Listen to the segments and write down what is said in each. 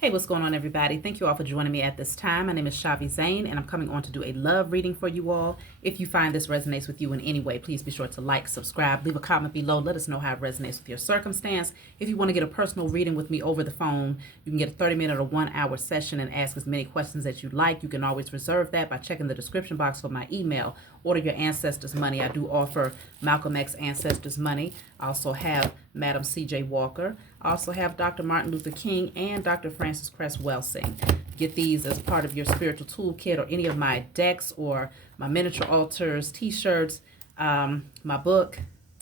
Hey, what's going on, everybody? Thank you all for joining me at this time. My name is Shavi Zane, and I'm coming on to do a love reading for you all. If you find this resonates with you in any way, please be sure to like, subscribe, leave a comment below. Let us know how it resonates with your circumstance. If you want to get a personal reading with me over the phone, you can get a 30-minute or 1-hour session and ask as many questions as you like. You can always reserve that by checking the description box for my email. Order your ancestors' money. I do offer Malcolm X Ancestors Money. I also have Madam C.J. Walker. I also have Dr. Martin Luther King and Dr. Francis Cress Welsing. Get these as part of your spiritual toolkit or any of my decks or my miniature altars, t-shirts, my book.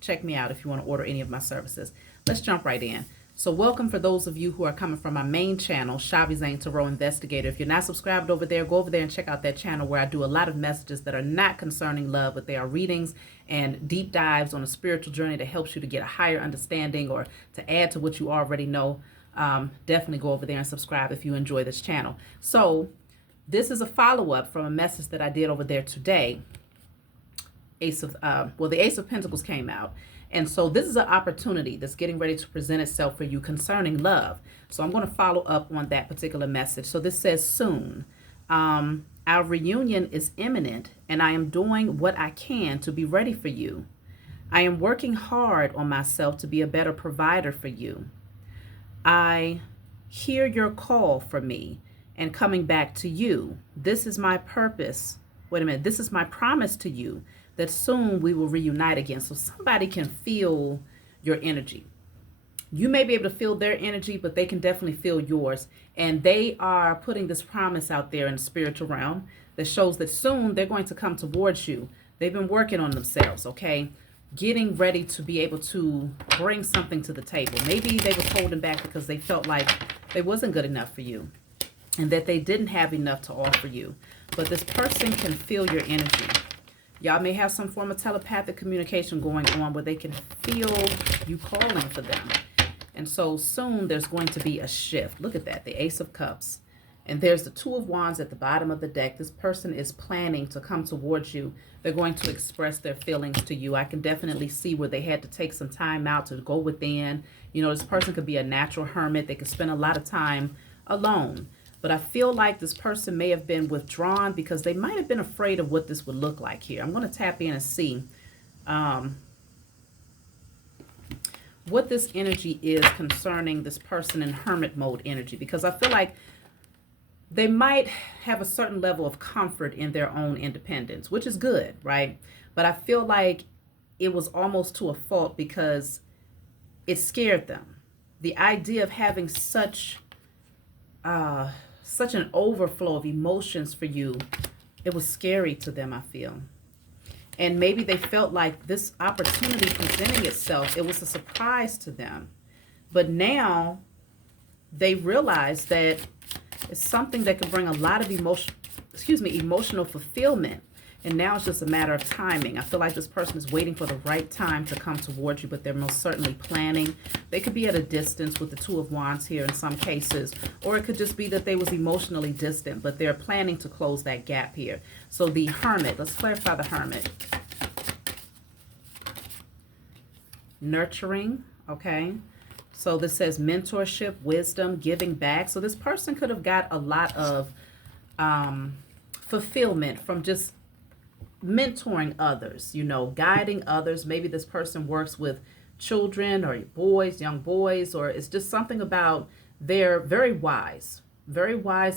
Check me out if you want to order any of my services. Let's jump right in. So welcome for those of you who are coming from my main channel, Shavi Zane Tarot Investigator. If you're not subscribed over there, go over there and check out that channel where I do a lot of messages that are not concerning love, but they are readings and deep dives on a spiritual journey that helps you to get a higher understanding or to add to what you already know. Definitely go over there and subscribe if you enjoy this channel. So this is a follow-up from a message that I did over there today. The Ace of Pentacles came out. And so this is an opportunity that's getting ready to present itself for you concerning love. So I'm going to follow up on that particular message. So this says soon. Our reunion is imminent, and I am doing what I can to be ready for you. I am working hard on myself to be a better provider for you. I hear your call for me and coming back to you. This is my purpose. Wait a minute. This is my promise to you that soon we will reunite again. So somebody can feel your energy. You may be able to feel their energy, but they can definitely feel yours. And they are putting this promise out there in the spiritual realm that shows that soon they're going to come towards you. They've been working on themselves, okay? Getting ready to be able to bring something to the table. Maybe they were holding back because they felt like they wasn't good enough for you and that they didn't have enough to offer you. But this person can feel your energy. Y'all may have some form of telepathic communication going on where they can feel you calling for them. And so soon there's going to be a shift. Look at that, the Ace of Cups. And there's the Two of Wands at the bottom of the deck. This person is planning to come towards you. They're going to express their feelings to you. I can definitely see where they had to take some time out to go within. You know, this person could be a natural hermit. They could spend a lot of time alone. But I feel like this person may have been withdrawn because they might have been afraid of what this would look like here. I'm going to tap in and see what this energy is concerning this person in hermit mode energy. Because I feel like they might have a certain level of comfort in their own independence, which is good, right? But I feel like it was almost to a fault because it scared them. The idea of having such an overflow of emotions for you, it was scary to them, I feel. And maybe they felt like this opportunity presenting itself, it was a surprise to them. But now they realize that it's something that can bring a lot of emotional fulfillment. And now it's just a matter of timing. I feel like this person is waiting for the right time to come towards you, but they're most certainly planning. They could be at a distance with the Two of Wands here in some cases, or it could just be that they was emotionally distant, but they're planning to close that gap here. So the Hermit, let's clarify the Hermit. Nurturing, okay? So this says mentorship, wisdom, giving back. So this person could have got a lot of fulfillment from just mentoring others, you know, guiding others. Maybe this person works with children or boys, young boys, or it's just something about they're very wise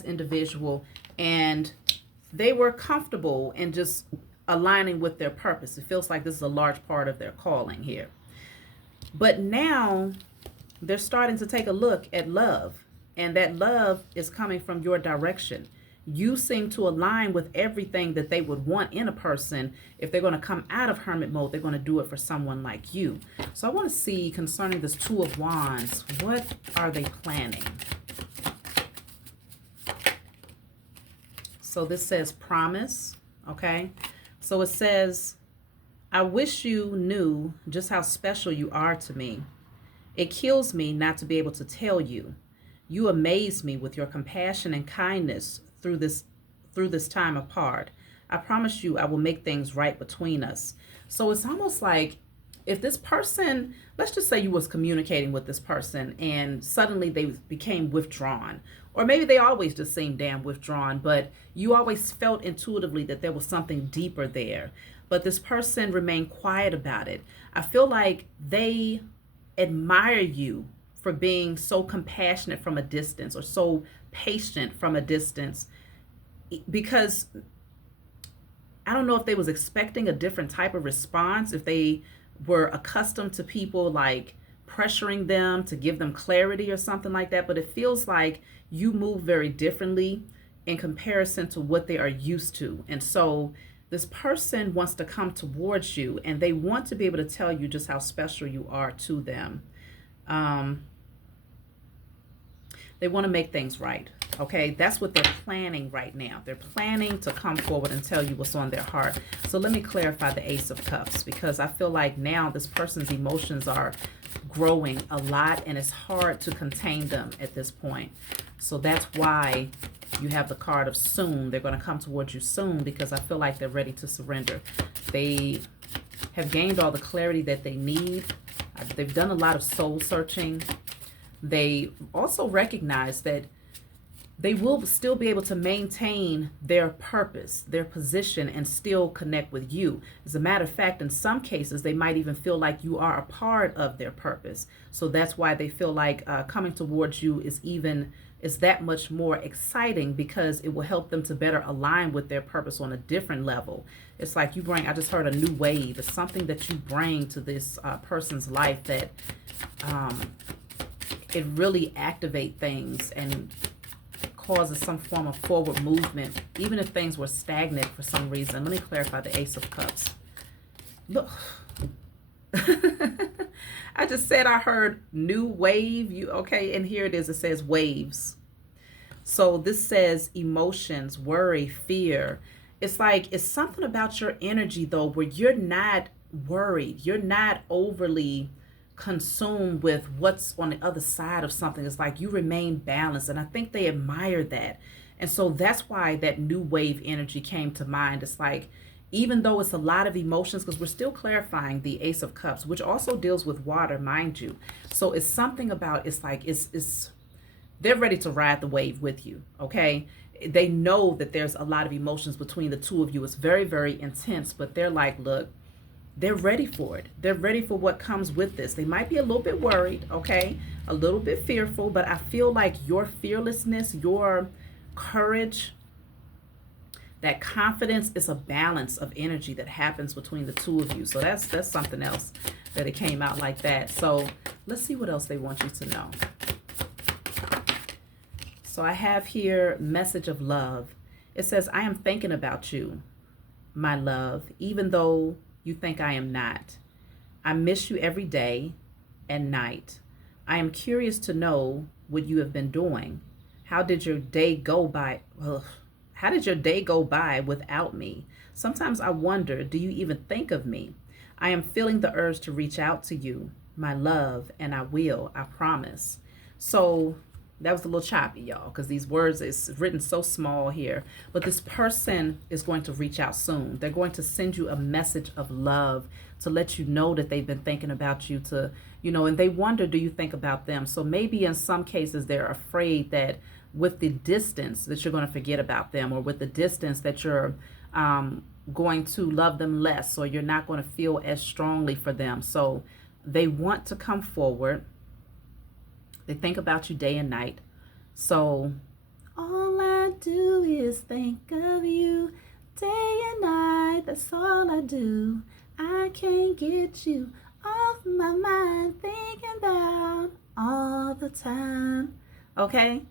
individual, and they were comfortable in just aligning with their purpose. It feels like this is a large part of their calling here. But now they're starting to take a look at love, and that love is coming from your direction. You seem to align with everything that they would want in a person. If they're going to come out of hermit mode, they're going to do it for someone like you. So I want to see concerning this Two of Wands, what are they planning? So this says promise, okay? So it says, I wish you knew just how special you are to me. It kills me not to be able to tell you. You amaze me with your compassion and kindness through this time apart. I promise you I will make things right between us. So it's almost like if this person, let's just say you was communicating with this person and suddenly they became withdrawn, or maybe they always just seemed damn withdrawn, but you always felt intuitively that there was something deeper there, but this person remained quiet about it. I feel like they admire you for being so compassionate from a distance, or so patient from a distance, because I don't know if they was expecting a different type of response, if they were accustomed to people like pressuring them to give them clarity or something like that, but it feels like you move very differently in comparison to what they are used to. And so this person wants to come towards you and they want to be able to tell you just how special you are to them. They want to make things right. Okay, that's what they're planning right now. They're planning to come forward and tell you what's on their heart. So let me clarify the Ace of Cups, because I feel like now this person's emotions are growing a lot and it's hard to contain them at this point. So that's why you have the card of soon. They're going to come towards you soon, because I feel like they're ready to surrender. They have gained all the clarity that they need. They've done a lot of soul searching. They also recognize that they will still be able to maintain their purpose, their position, and still connect with you. As a matter of fact, in some cases, they might even feel like you are a part of their purpose. So that's why they feel like coming towards you is that much more exciting, because it will help them to better align with their purpose on a different level. It's like you bring, I just heard a new wave. It's something that you bring to this person's life that it really activates things and causes some form of forward movement, even if things were stagnant for some reason. Let me clarify the Ace of Cups. Look, I just said I heard new wave. Okay, and here it is. It says waves. So this says emotions, worry, fear. It's like it's something about your energy though, where you're not worried. You're not overly consumed with what's on the other side of something. It's like you remain balanced, and I think they admire that. And so that's why that new wave energy came to mind. It's like, even though it's a lot of emotions, because we're still clarifying the Ace of Cups, which also deals with water, mind you. So it's something about, it's like it's they're ready to ride the wave with you. Okay, they know that there's a lot of emotions between the two of you. It's very, very intense, but they're like, look, they're ready for it. They're ready for what comes with this. They might be a little bit worried, okay, a little bit fearful, but I feel like your fearlessness, your courage, that confidence is a balance of energy that happens between the two of you. So that's something else that it came out like that. So let's see what else they want you to know. So I have here message of love. It says, I am thinking about you, my love, even though you think I am not. I miss you every day and night. I am curious to know what you have been doing. How did your day go by? How did your day go by without me? Sometimes I wonder, do you even think of me? I am feeling the urge to reach out to you, my love, and I will, I promise. So that was a little choppy, y'all, because these words is written so small here. But this person is going to reach out soon. They're going to send you a message of love to let you know that they've been thinking about you, to, and they wonder, do you think about them? So maybe in some cases they're afraid that with the distance that you're going to forget about them, or with the distance that you're going to love them less, or you're not going to feel as strongly for them. So they want to come forward. They think about you day and night. So all I do is think of you day and night. That's all I do. I can't get you off my mind, thinking about all the time. Okay?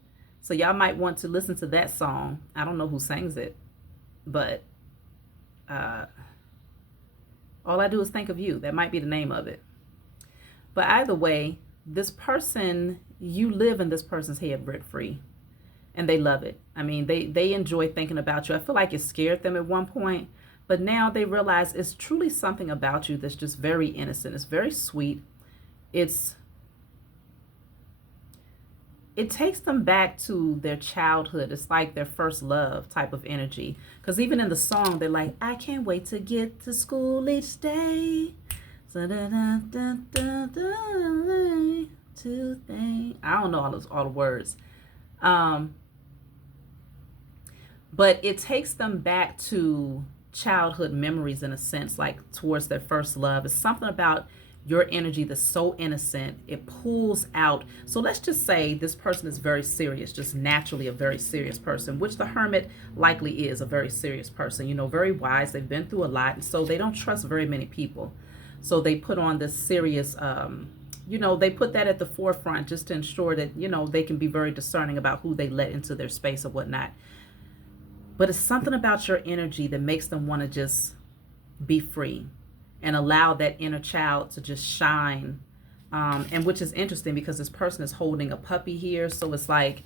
So y'all might want to listen to that song. I don't know who sings it, but all I do is think of you. That might be the name of it. But either way, this person, you live in this person's head rent free, and they love it. I mean, they enjoy thinking about you. I feel like it scared them at one point, but now they realize it's truly something about you that's just very innocent. It's very sweet. It takes them back to their childhood. It's like their first love type of energy. Because even in the song, they're like, I can't wait to get to school each day. I don't know all the words. But it takes them back to childhood memories in a sense, like towards their first love. It's something about your energy that's so innocent. It pulls out. So let's just say this person is very serious, just naturally a very serious person, which the Hermit likely is a very serious person, very wise. They've been through a lot. And so they don't trust very many people. So they put on this serious, they put that at the forefront just to ensure that, they can be very discerning about who they let into their space or whatnot. But it's something about your energy that makes them want to just be free and allow that inner child to just shine. And which is interesting because this person is holding a puppy here. So it's like,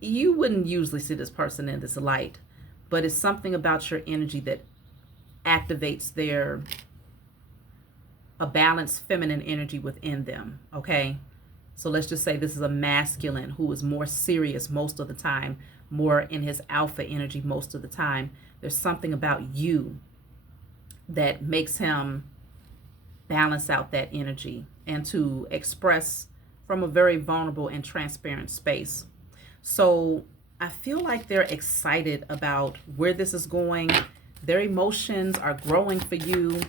you wouldn't usually see this person in this light, but it's something about your energy that activates a balanced feminine energy within them. Okay. So let's just say this is a masculine who is more serious most of the time, more in his alpha energy most of the time. There's something about you that makes him balance out that energy and to express from a very vulnerable and transparent space. So I feel like they're excited about where this is going. Their emotions are growing for you.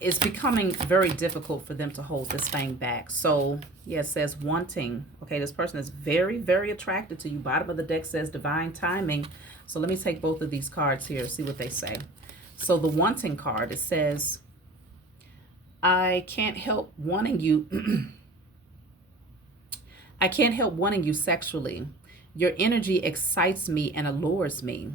It's becoming very difficult for them to hold this thing back. So yeah, it says wanting. Okay, this person is very, very attracted to you. Bottom of the deck says divine timing. So let me take both of these cards here, see what they say. So the wanting card, it says, I can't help wanting you. I can't help wanting you sexually. Your energy excites me and allures me.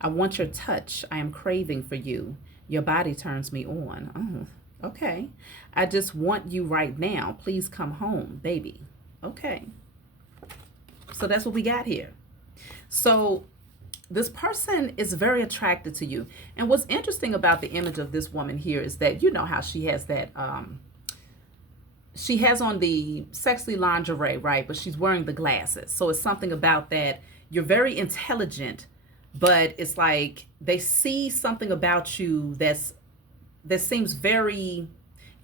I want your touch. I am craving for you. Your body turns me on. Oh, okay. I just want you right now. Please come home, baby. Okay. So that's what we got here. So this person is very attracted to you. And what's interesting about the image of this woman here is that you know how she has that, she has on the sexy lingerie, right? But she's wearing the glasses. So it's something about that. You're very intelligent, but it's like they see something about you that seems very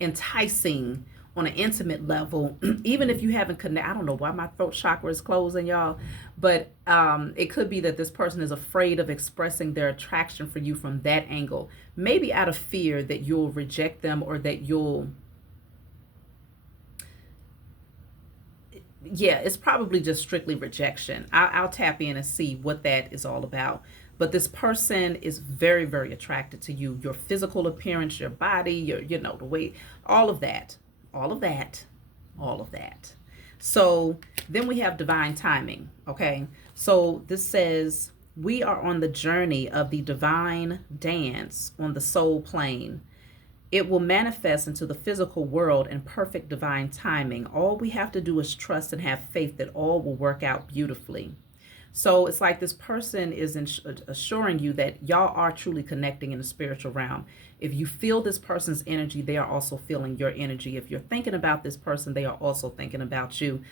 enticing on an intimate level, even if you haven't connected. I don't know why my throat chakra is closing, y'all, but it could be that this person is afraid of expressing their attraction for you from that angle, maybe out of fear that you'll reject them or that it's probably just strictly rejection. I'll tap in and see what that is all about. But this person is very, very attracted to you. Your physical appearance, your body, the weight, all of that. So then we have divine timing. Okay. So this says, we are on the journey of the divine dance on the soul plane. It will manifest into the physical world in perfect divine timing. All we have to do is trust and have faith that all will work out beautifully. So it's like this person is assuring you that y'all are truly connecting in the spiritual realm. If you feel this person's energy, they are also feeling your energy. If you're thinking about this person, they are also thinking about you.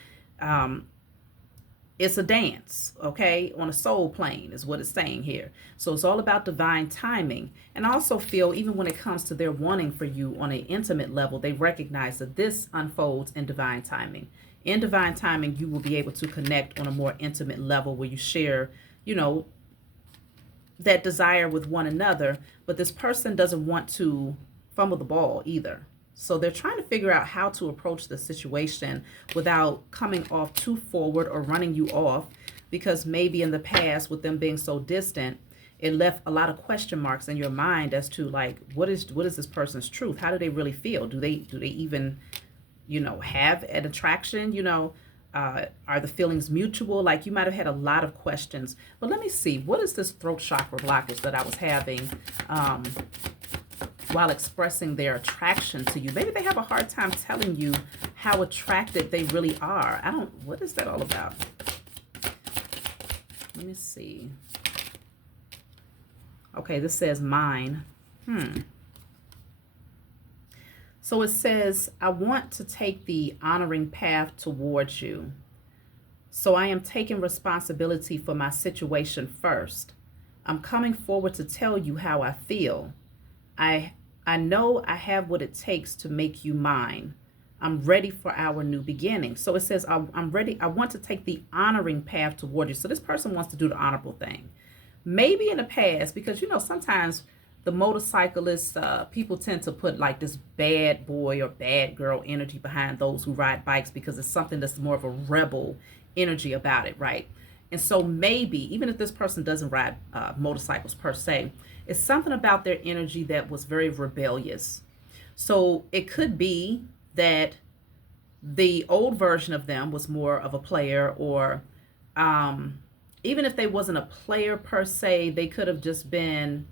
It's a dance, okay, on a soul plane is what it's saying here. So it's all about divine timing. And I also feel even when it comes to their wanting for you on an intimate level, they recognize that this unfolds in divine timing. In divine timing, you will be able to connect on a more intimate level where you share, that desire with one another. But this person doesn't want to fumble the ball either. So they're trying to figure out how to approach the situation without coming off too forward or running you off, because maybe in the past, with them being so distant, it left a lot of question marks in your mind as to like, what is this person's truth? How do they really feel? Do they even, have an attraction? Are the feelings mutual? Like you might have had a lot of questions. But let me see, what is this throat chakra blockage that I was having while expressing their attraction to you? Maybe they have a hard time telling you how attracted they really are. What is that all about? Let me see. Okay, this says mine. So it says, I want to take the honoring path towards you. So I am taking responsibility for my situation first. I'm coming forward to tell you how I feel. I I know I have what it takes to make you mine. I'm ready for our new beginning. So it says, I'm ready. I want to take the honoring path toward you. So this person wants to do the honorable thing. Maybe in the past, because sometimes the motorcyclists, people tend to put like this bad boy or bad girl energy behind those who ride bikes, because it's something that's more of a rebel energy about it, right? And so maybe, even if this person doesn't ride motorcycles per se, it's something about their energy that was very rebellious. So it could be that the old version of them was more of a player, or even if they wasn't a player per se, they could have just been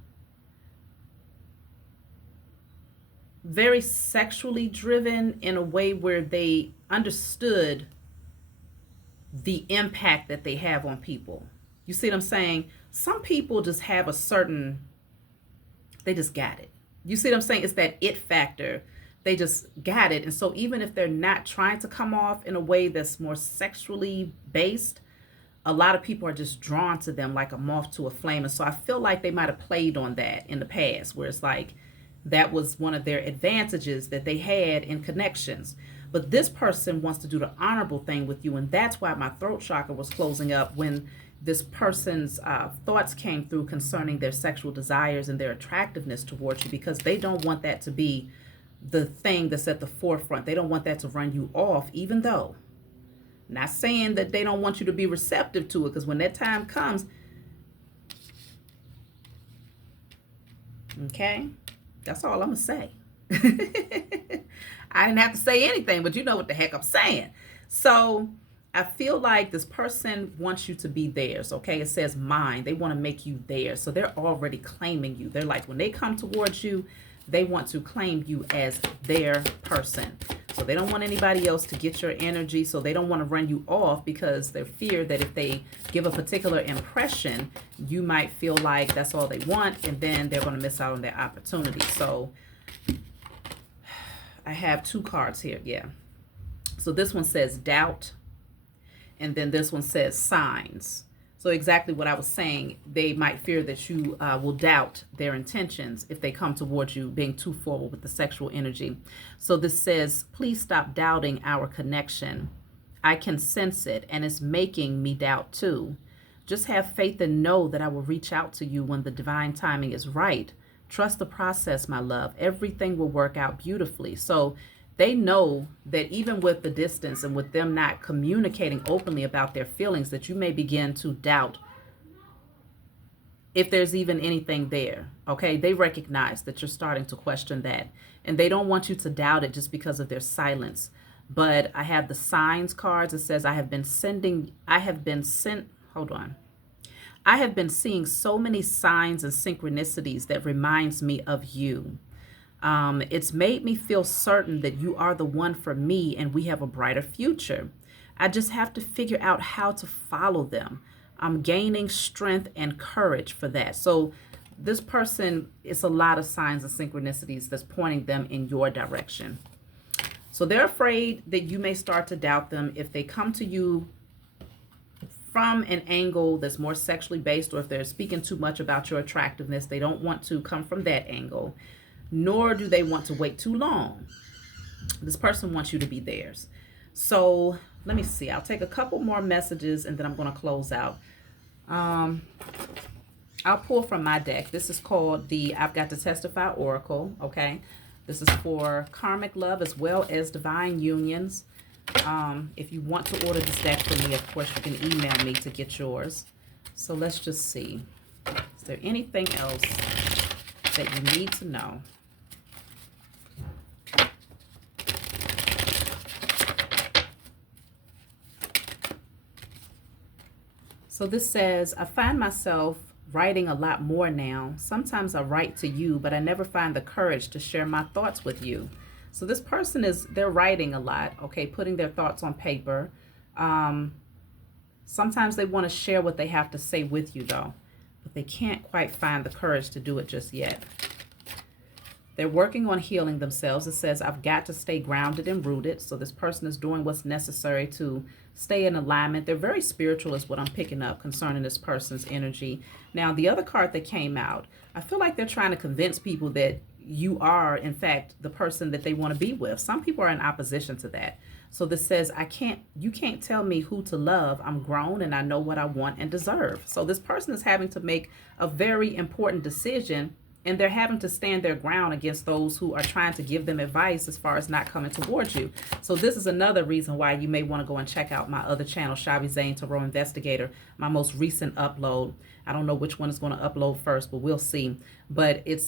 very sexually driven in a way where they understood the impact that they have on people. You see what I'm saying? Some people just have a certain, they just got it. You see what I'm saying? It's that it factor. They just got it. And so even if they're not trying to come off in a way that's more sexually based, a lot of people are just drawn to them like a moth to a flame. And so I feel like they might have played on that in the past, where it's like that was one of their advantages that they had in connections. But this person wants to do the honorable thing with you. And that's why my throat chakra was closing up when this person's thoughts came through concerning their sexual desires and their attractiveness towards you, because they don't want that to be the thing that's at the forefront. They don't want that to run you off, even though, not saying that they don't want you to be receptive to it, because when that time comes, okay, that's all I'm going to say. I didn't have to say anything, but you know what the heck I'm saying. So I feel like this person wants you to be theirs, okay? It says mine. They want to make you theirs. So they're already claiming you. They're like, when they come towards you, they want to claim you as their person. So they don't want anybody else to get your energy. So they don't want to run you off, because they fear that if they give a particular impression, you might feel like that's all they want, and then they're going to miss out on their opportunity. So I have two cards here. Yeah. So this one says doubt, and then this one says signs. So exactly what I was saying, they might fear that you will doubt their intentions if they come towards you being too forward with the sexual energy. So this says, please stop doubting our connection. I can sense it, and it's making me doubt too. Just have faith and know that I will reach out to you when the divine timing is right. Trust the process, my love. Everything will work out beautifully. So they know that even with the distance and with them not communicating openly about their feelings, that you may begin to doubt if there's even anything there. Okay, they recognize that you're starting to question that, and they don't want you to doubt it just because of their silence. But I have the signs cards. It says, I have been seeing so many signs and synchronicities that reminds me of you. It's made me feel certain that you are the one for me and we have a brighter future. I just have to figure out how to follow them. I'm gaining strength and courage for that. So this person, it's a lot of signs and synchronicities that's pointing them in your direction. So they're afraid that you may start to doubt them if they come to you from an angle that's more sexually based, or if they're speaking too much about your attractiveness. They don't want to come from that angle, nor do they want to wait too long. This person wants you to be theirs. So let me see. I'll take a couple more messages and then I'm going to close out. I'll pull from my deck. This is called the I've Got to Testify Oracle. Okay. This is for karmic love as well as divine unions. If you want to order this deck for me, of course, you can email me to get yours. So let's just see. Is there anything else that you need to know? So this says, I find myself writing a lot more now. Sometimes I write to you, but I never find the courage to share my thoughts with you. So this person they're writing a lot, okay, putting their thoughts on paper. Sometimes they want to share what they have to say with you, though, but they can't quite find the courage to do it just yet. They're working on healing themselves. It says, I've got to stay grounded and rooted. So this person is doing what's necessary to stay in alignment. They're very spiritual is what I'm picking up concerning this person's energy. Now, the other card that came out, I feel like they're trying to convince people that you are, in fact, the person that they want to be with. Some people are in opposition to that. So this says, you can't tell me who to love. I'm grown and I know what I want and deserve. So this person is having to make a very important decision, and they're having to stand their ground against those who are trying to give them advice as far as not coming towards you. So this is another reason why you may want to go and check out my other channel, Shavi Zane Tarot Investigator, my most recent upload. I don't know which one is going to upload first, but we'll see. But it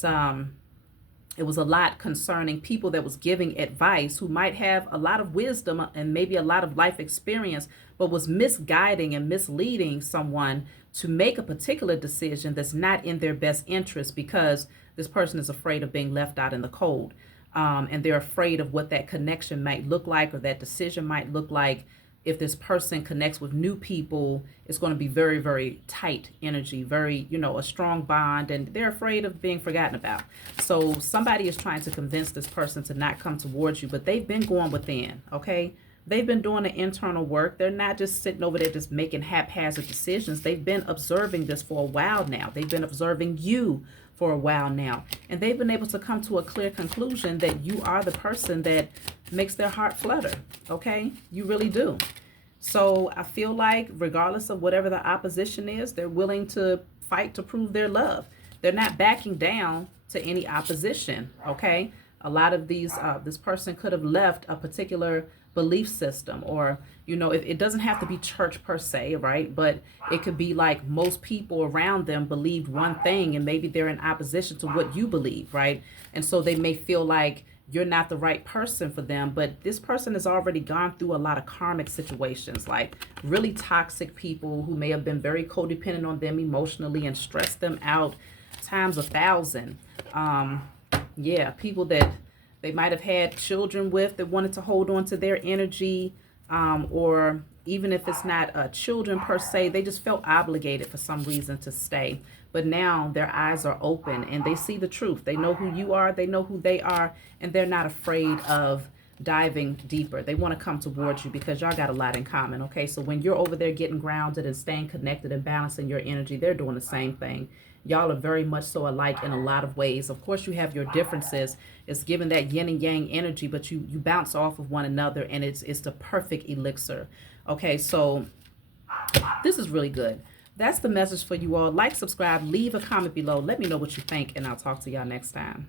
was a lot concerning people that was giving advice who might have a lot of wisdom and maybe a lot of life experience, but was misguiding and misleading someone to make a particular decision that's not in their best interest, because this person is afraid of being left out in the cold. And they're afraid of what that connection might look like, or that decision might look like. If this person connects with new people, it's going to be very, very tight energy, very, a strong bond, and they're afraid of being forgotten about. So somebody is trying to convince this person to not come towards you, but they've been going within, okay? They've been doing the internal work. They're not just sitting over there just making haphazard decisions. They've been observing this for a while now. They've been observing you for a while now. And they've been able to come to a clear conclusion that you are the person that makes their heart flutter, okay? You really do. So I feel like regardless of whatever the opposition is, they're willing to fight to prove their love. They're not backing down to any opposition, okay? A lot of these, this person could have left a particular belief system, or it doesn't have to be church per se, right? But it could be like most people around them believed one thing, and maybe they're in opposition to what you believe, right? And so they may feel like you're not the right person for them, but this person has already gone through a lot of karmic situations, like really toxic people who may have been very codependent on them emotionally and stressed them out times 1,000. Yeah, people that they might have had children with that wanted to hold on to their energy, or even if it's not children per se, they just felt obligated for some reason to stay. But now their eyes are open and they see the truth. They know who you are, they know who they are, and they're not afraid of diving deeper. They want to come towards you because y'all got a lot in common, okay? So when you're over there getting grounded and staying connected and balancing your energy, they're doing the same thing. Y'all are very much so alike in a lot of ways. Of course, you have your differences. It's given that yin and yang energy, but you bounce off of one another, and it's the perfect elixir. Okay, so this is really good. That's the message for you all. Like, subscribe, leave a comment below. Let me know what you think, and I'll talk to y'all next time.